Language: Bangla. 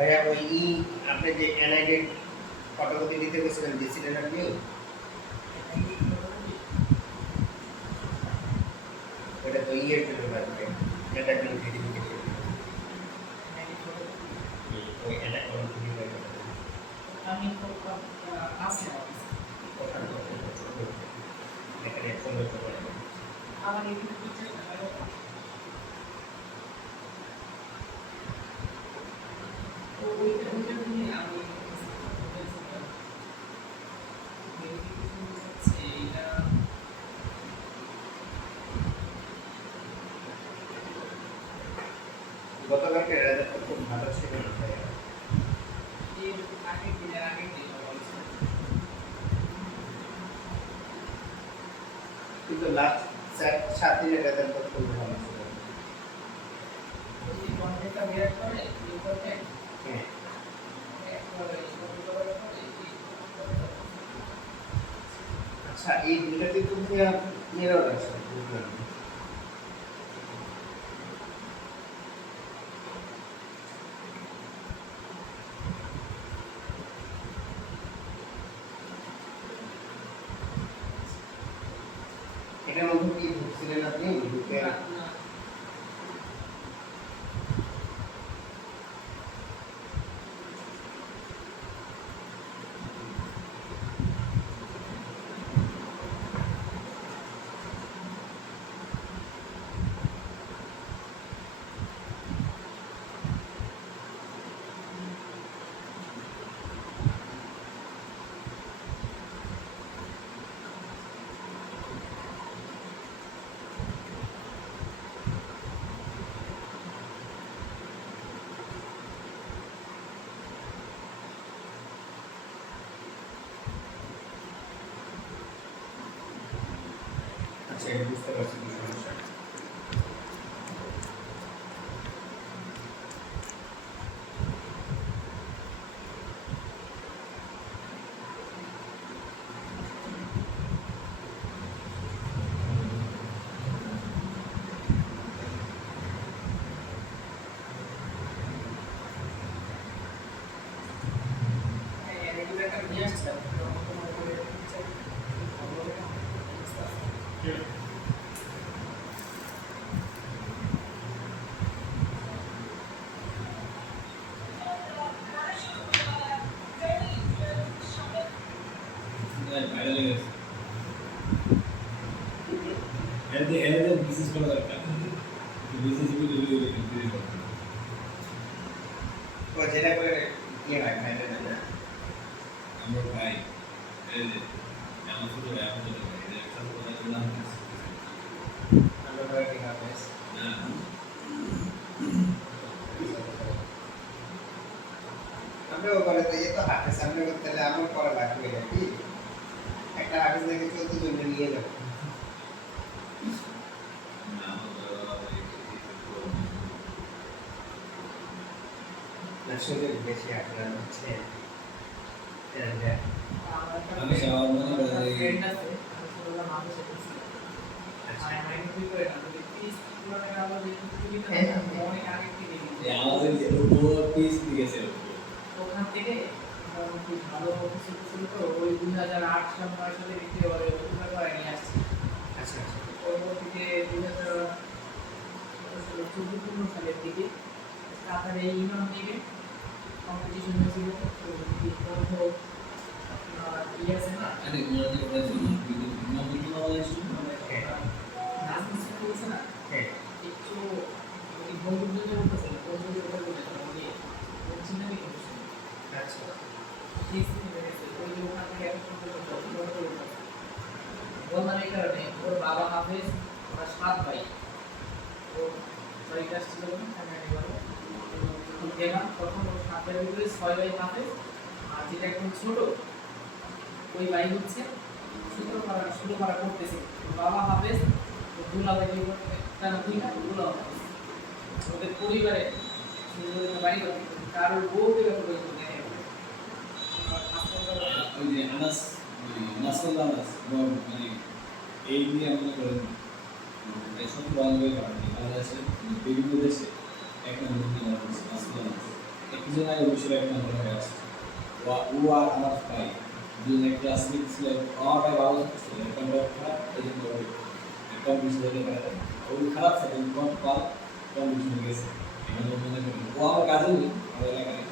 ভাইয়া ওই আপনি যে এনআইডি ফটোকপি দিতে গেছিলেন দিয়েছিলেন আপনি ওটা তো ইয়ের জন্য লাগবে অ্যাটাচমেন্ট ভেরিফিকেশন ওই অ্যাটাচমেন্ট ভেরিফিকেশন আমি তো আছে এখানে সুন্দর করে আমার এই পিকচার ওইটা নিয়ে আমি এইটা গতকালকে রেজাল্ট খুব ভালো ছিল ভাইয়া এর আগের দিনের আগের দিন বলছে কিন্তু লাস্ট 7 দিনের রেজাল্ট খুব ভালো ছিল এই কন্টেন্টটা বের করে এই কন্টেন্ট হ্যাঁ আচ্ছা এই দুটাতে তো ভাইয়া এরর আছে বুঝলাম না। এটার মধ্যে কি ঢুকছিলেন আপনি ঢুকে আচ্ছা এটা বুঝতে পারছি কি সমস্যা রেগুলার নিয়ে আসছিলাম ভাইরাল হয়ে গেছে এর বিশেষ করা দরকার বিশেষ করে তো যেটা করে কি হয় ফাইনাল না আমার ভাই এই যে আমার ছোট ভাই আমার ছোট ভাই এদের একসাথে কথা বললাম আমরা করে ঠিক আছে না আমরা ওখানে তো এই তো হাতের সামনে করতে হলে আমার করা লাগবে নাকি একটা হাতের থেকে 14 জন নিয়ে যাবো না আমার আসলে বেশি আপনার হচ্ছে আমি সবার মনে করে ফ্রেন্ড আছে আমি ছোটবেলা মানুষ এসেছি আর মাইন্ড করে না যদি 30 পুরো টাকা আমরা যে তুমি অনেক আগে থেকে আমাদের উপর পিস দিয়েছে ওখান থেকে মোটামুটি ভালো কিছু ছিল তো ওই 2008 সাল 9 সালে বিক্রি করে ওখানে করে নিয়ে আসছি আচ্ছা আচ্ছা পরবর্তীতে 2014 সালের দিকে কাতারে ইমাম থেকে কম্পিটিশন হয়েছিল তো আপনার ইয়ে আছে না আরে গোলাতে করেছি না বুঝতে পারছি রাজনীতি চলছে না হ্যাঁ একটু ওই বন্ধুদের যে বলতেছে বন্ধুদের কথা বলে উনি চিন্তা কি করছে আচ্ছা ঠিক আছে ওই যে ওখান থেকে একটা সুন্দর বললাম এই কারণে ওর বাবা হাফেজ ওরা 7 ভাই ও বাড়িতে আসছিল গেলাম তখন ওর 7 ভাইয়ের ভিতরে 6 ভাই হাফেজ আর যেটা একদম ছোট ওই ভাই হচ্ছে ছোট পাড়া করতেছে বাবা হাফেজ ও দুলা ভাই কেন দুই না দুলা হাফেজ ওদের পরিবারে বাড়ি করতে কারোর বউ থেকে পরিবার ওই যে আনাস নাসল আনাস মানে এই নিয়ে আমরা করেন এসব বাংলায় কারণে বাংলাদেশে বিভিন্ন দেশে এক নম্বর নাসল আনাস কিছুদিন আগে বসে একটা নম্বর হয়ে আসছে ও আর আমার ভাই দুজন ক্লাস ছিল আমার ভাই ভালো ছিল একটা ভাই খারাপ এই জন্য একটা বিষয় হলে পারে ওই খারাপ থাকে কম পাল কম বিষয় গেছে এখানে মনে করি ও আমার কাজে নেই আমার এলাকায়